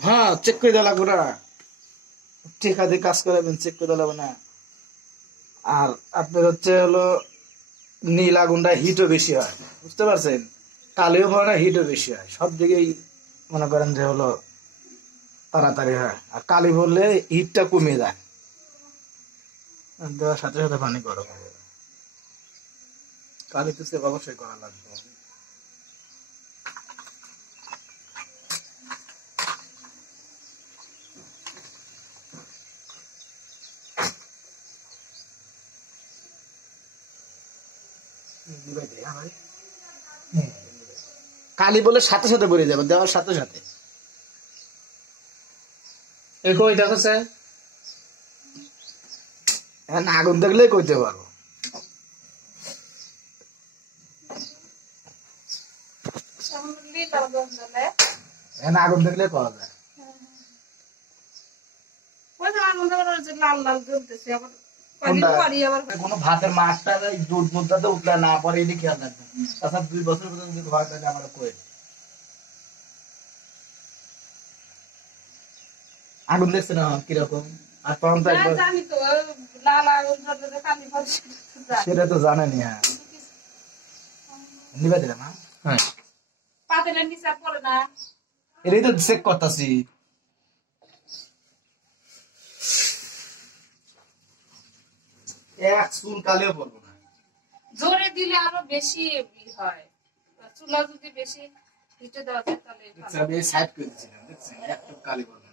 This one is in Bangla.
হ্যাঁ চেক করে দেওয়া লাগবে না, ঠিকা দিয়ে কাজ করাবেন, চেক করে দেওয়া লাগবে না। আর আপনার হচ্ছে হলো নীল আগুনটা হিটও বেশি হয়, বুঝতে পারছেন? কালিও পড়ে না, হিটও বেশি হয়, সব দিকেই মনে করেন যে হলো তাড়াতাড়ি হয়। আর কালি পড়লে হিটটা কমে যায়, দেওয়ার সাথে সাথে পানি গরম হয়ে যাবে। কালি তো চেক অবশ্যই করা লাগবে। কালি বলে সাথে সাথে বেরিয়ে যাবে, দেওয়ার সাথে সাথে। কই দেখছে এখন আগুন দেখলেই কইতে পারবো। এখন আগুন দেখলে করা যায়। কোনো ভাতের মাছটা দুধ মুদ্রাতে উঠলে না পরে এটি খেয়াল রাখবেন। তাছাড়া 2 বছর পর্যন্ত যদি হয় তাহলে আমরা কই আগুন দেখছে না কিরকম। আর তখন তো একবার সেটা তো জানেনি। হ্যাঁ নিবে দিলাম। হ্যাঁ এটাই তো চেক করতেছি। এক চুল কালেও বলবো না, জোরে দিলে আরো বেশি হয়। চুলা যদি বেশি হিটে দেওয়া যায় তাহলে সাইড করে দিচ্ছিলাম, দেখছেন একটু কালি বলবো।